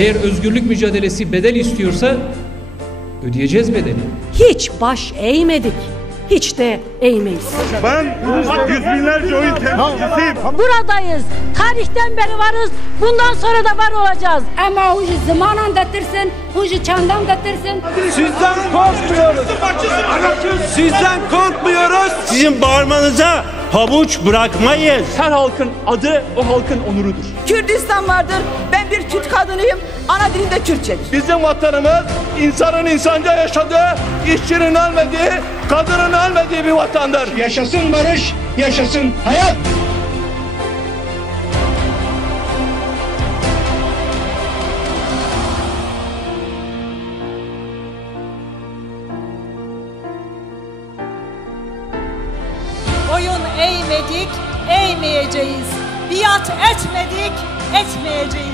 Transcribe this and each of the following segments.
Eğer özgürlük mücadelesi bedel istiyorsa ödeyeceğiz bedeli. Hiç baş eğmedik. Hiç de eğmeyiz. Ben yüz binlerce oyun temsilcisiyim. Buradayız. Tarihten beri varız. Bundan sonra da var olacağız. Ama hucu zamanan da tırsın, hucu çandan da tırsın. Sizden korkmuyoruz. Sizden korkmuyoruz. Sizin bağırmanıza pabuç bırakmayız. Her halkın adı o halkın onurudur. Kürdistan vardır. Ben bir Kürt kadınıyım. Ana dilim de Kürtçedir. Bizim vatanımız insanın insanca yaşadığı, işçinin ölmediği, kadının ölmediği bir vatandır. Yaşasın barış, yaşasın hayat. Boyun eğmedik, eğmeyeceğiz. Biat etmedik, etmeyeceğiz.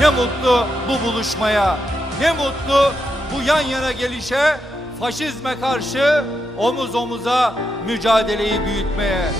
Ne mutlu bu buluşmaya, ne mutlu bu yan yana gelişe, faşizme karşı omuz omuza mücadeleyi büyütmeye.